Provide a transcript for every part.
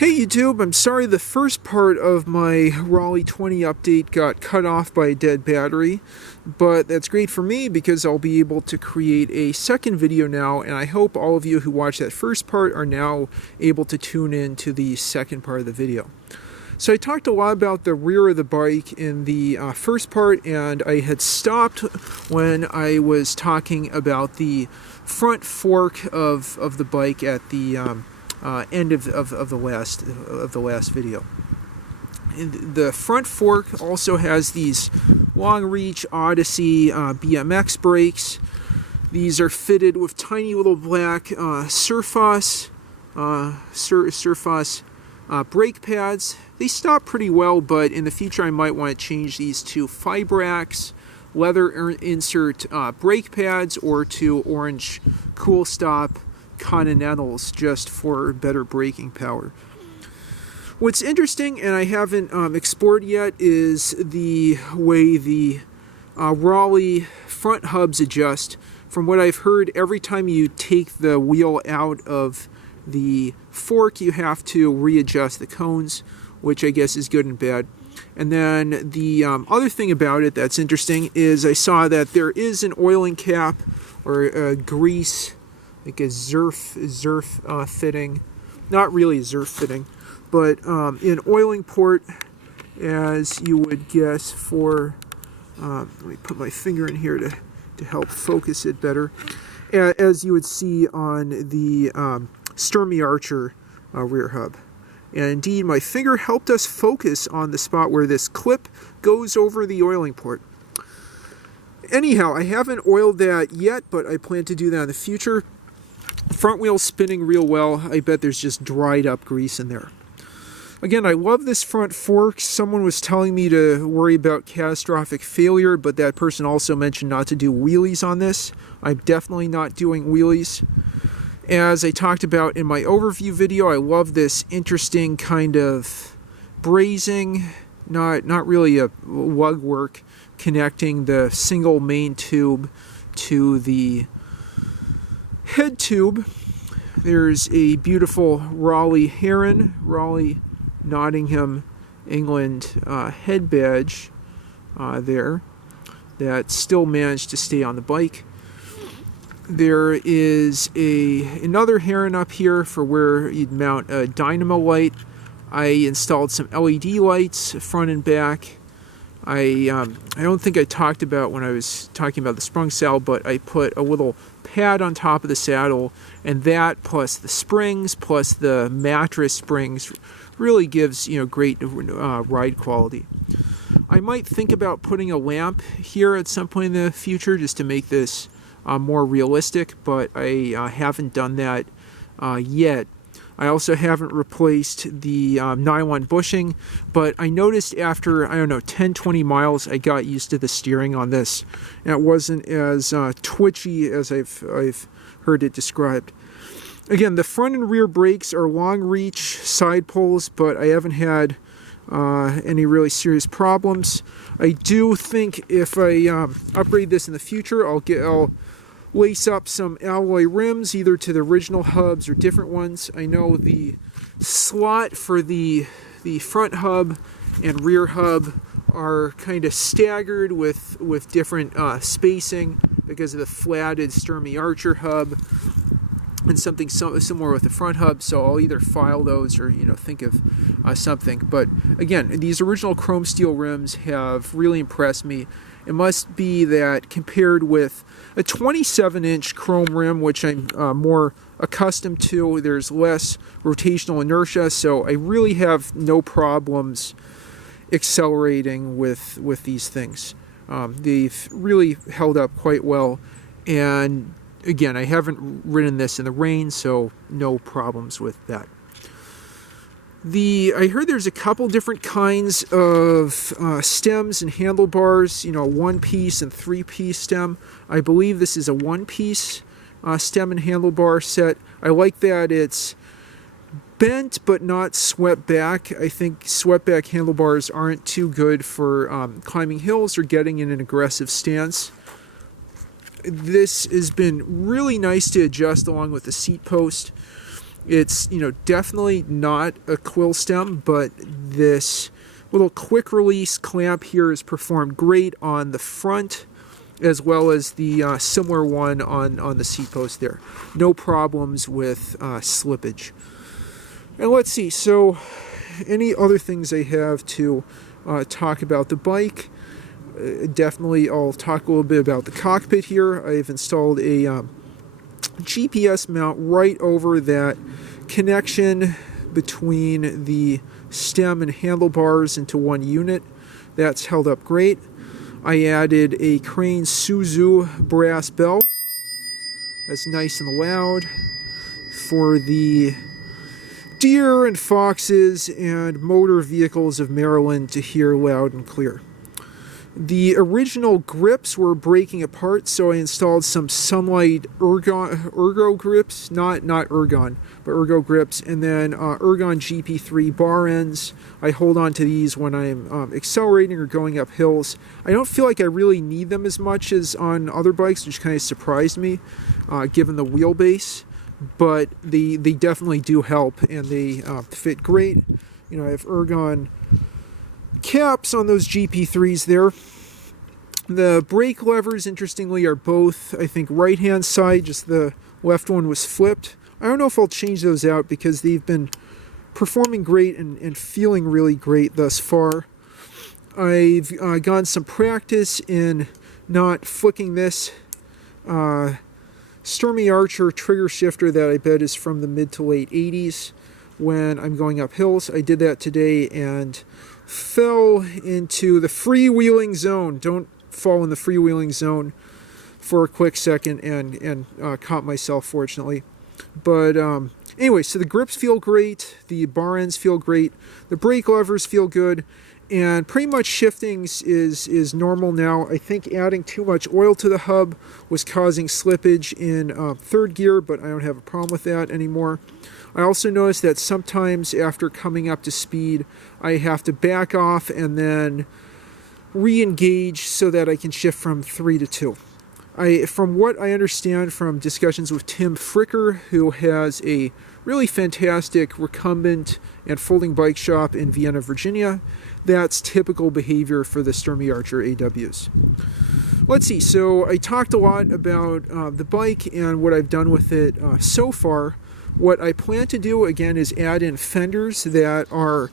Hey YouTube, I'm sorry the first part of my Raleigh 20 update got cut off by a dead battery, but that's great for me because I'll be able to create a second video now, and I hope all of you who watched that first part are now able to tune in to the second part of the video. So I talked a lot about the rear of the bike in the first part, and I had stopped when I was talking about the front fork of the bike at the end of the last video. And the front fork also has these long reach Odyssey BMX brakes. These are fitted with tiny little black Surface brake pads. They stop pretty well, but in the future I might want to change these to Fibrax leather insert brake pads or to orange Cool Stop Continentals just for better braking power. What's interesting, and I haven't explored yet, is the way the Raleigh front hubs adjust. From what I've heard, every time you take the wheel out of the fork, you have to readjust the cones, which I guess is good and bad. And then the other thing about it that's interesting is I saw that there is an oiling cap or a grease, like a Zerf fitting, not really a Zerf fitting, but an oiling port, as you would guess for, let me put my finger in here to help focus it better, as you would see on the Sturmey Archer rear hub. And indeed, my finger helped us focus on the spot where this clip goes over the oiling port. Anyhow, I haven't oiled that yet, but I plan to do that in the future. Front wheel's spinning real well. I bet there's just dried up grease in there. Again, I love this front fork. Someone was telling me to worry about catastrophic failure, but that person also mentioned not to do wheelies on this. I'm definitely not doing wheelies. As I talked about in my overview video, I love this interesting kind of brazing, not really a lug work, connecting the single main tube to the head tube. There's a beautiful Raleigh Heron, Raleigh Nottingham, England head badge there that still managed to stay on the bike. There is another Heron up here for where you'd mount a dynamo light. I installed some LED lights front and back. I don't think I talked about when I was talking about the sprung saddle, but I put a little pad on top of the saddle, and that plus the springs plus the mattress springs really gives great ride quality. I might think about putting a lamp here at some point in the future just to make this more realistic, but I haven't done that yet. I also haven't replaced the nylon bushing, but I noticed after, 10-20 miles, I got used to the steering on this, and it wasn't as twitchy as I've heard it described. Again, the front and rear brakes are long reach side pulls, but I haven't had any really serious problems. I do think if I upgrade this in the future, I'll lace up some alloy rims, either to the original hubs or different ones. I know the slot for the front hub and rear hub are kind of staggered with different spacing because of the flatted Sturmey Archer hub and something similar with the front hub, so I'll either file those or think of something. But again, these original chrome steel rims have really impressed me. It must be that compared with a 27-inch chrome rim, which I'm more accustomed to, there's less rotational inertia, so I really have no problems accelerating with these things. They've really held up quite well, and again, I haven't ridden this in the rain, so no problems with that. I heard there's a couple different kinds of stems and handlebars, one-piece and three-piece stem. I believe this is a one-piece stem and handlebar set. I like that it's bent but not swept back. I think swept back handlebars aren't too good for climbing hills or getting in an aggressive stance. This has been really nice to adjust along with the seat post. It's, definitely not a quill stem, but this little quick release clamp here is performed great on the front, as well as the similar one on the seat post there. No problems with slippage. And let's see, so any other things I have to talk about the bike? Definitely I'll talk a little bit about the cockpit here. I've installed a GPS mount right over that connection between the stem and handlebars into one unit. That's held up great. I added a Crane Suzu brass bell. That's nice and loud for the deer and foxes and motor vehicles of Maryland to hear loud and clear. The original grips were breaking apart, so I installed some Sunlight ergo grips, not ergon, but ergo grips, and then ergon GP3 bar ends. I hold on to these when I'm accelerating or going up hills. I don't feel like I really need them as much as on other bikes, which kind of surprised me, given the wheelbase, but they definitely do help, and they fit great. I have ergon caps on those GP3s there. The brake levers, interestingly, are both, I think, right-hand side, just the left one was flipped. I don't know if I'll change those out because they've been performing great and feeling really great thus far. I've gotten some practice in not flicking this Sturmey Archer trigger shifter that I bet is from the mid to late 80s when I'm going up hills. I did that today and fell into the freewheeling zone. Don't fall in the freewheeling zone for a quick second and caught myself, fortunately. But anyway, so the grips feel great, the bar ends feel great, the brake levers feel good, and pretty much shiftings is normal now. I think adding too much oil to the hub was causing slippage in third gear, but I don't have a problem with that anymore. I also noticed that sometimes after coming up to speed, I have to back off and then re-engage so that I can shift from 3 to 2. From what I understand from discussions with Tim Fricker, who has a really fantastic recumbent and folding bike shop in Vienna, Virginia, that's typical behavior for the Sturmey Archer AWs. Let's see, so I talked a lot about the bike and what I've done with it so far. What I plan to do, again, is add in fenders that are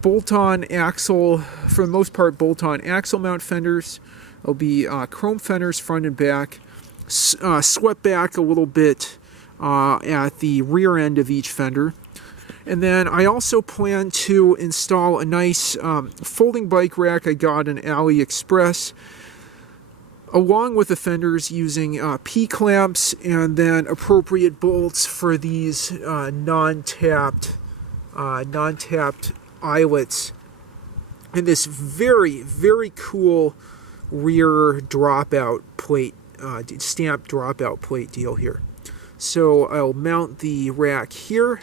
bolt-on axle, for the most part, bolt-on axle mount fenders. There'll be chrome fenders front and back, swept back a little bit at the rear end of each fender. And then I also plan to install a nice folding bike rack I got in AliExpress, along with the fenders, using P-clamps and then appropriate bolts for these non-tapped eyelets, and this very, very cool rear dropout plate, stamp dropout plate deal here. So I'll mount the rack here,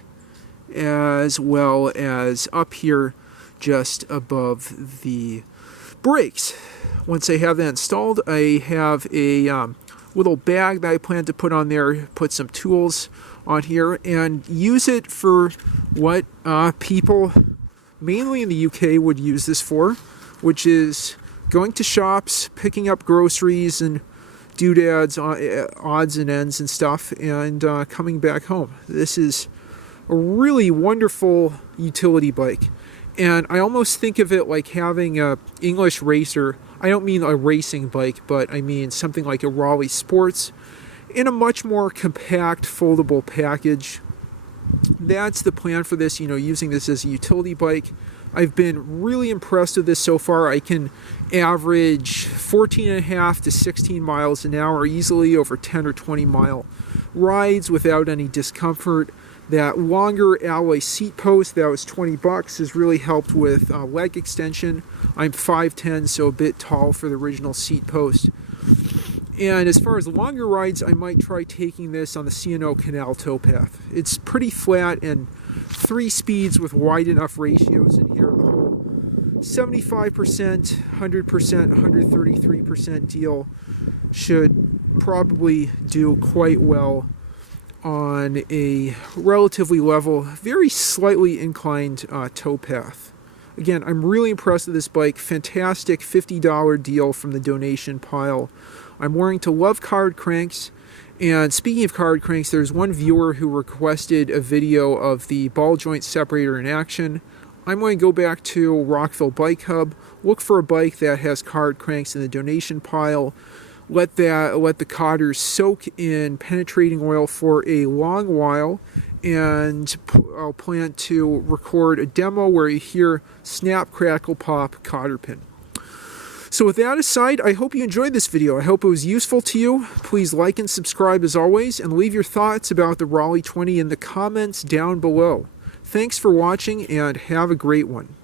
as well as up here just above the brakes. Once I have that installed, I have a little bag that I plan to put on there, put some tools on here, and use it for what people, mainly in the UK, would use this for, which is going to shops, picking up groceries and doodads, odds and ends and stuff, and coming back home. This is a really wonderful utility bike. And I almost think of it like having a English racer. I don't mean a racing bike, but I mean something like a Raleigh Sports in a much more compact, foldable package. That's the plan for this, using this as a utility bike. I've been really impressed with this so far. I can average 14.5 to 16 miles an hour easily over 10 or 20 mile rides without any discomfort. That longer alloy seat post that was $20 has really helped with leg extension. I'm 5'10", so a bit tall for the original seat post. And as far as longer rides, I might try taking this on the C&O Canal Towpath. It's pretty flat and 3 speeds with wide enough ratios in here. The whole 75%, 100%, 133% deal should probably do quite well on a relatively level, very slightly inclined towpath. Again, I'm really impressed with this bike. Fantastic $50 deal from the donation pile. I'm wearing to love card cranks. And speaking of card cranks, there's one viewer who requested a video of the ball joint separator in action. I'm going to go back to Rockville Bike Hub, look for a bike that has card cranks in the donation pile, let the cotters soak in penetrating oil for a long while, and I'll plan to record a demo where you hear snap, crackle, pop, cotter pin. So with that aside, I hope you enjoyed this video. I hope it was useful to you. Please like and subscribe as always, and leave your thoughts about the Raleigh 20 in the comments down below. Thanks for watching, and have a great one.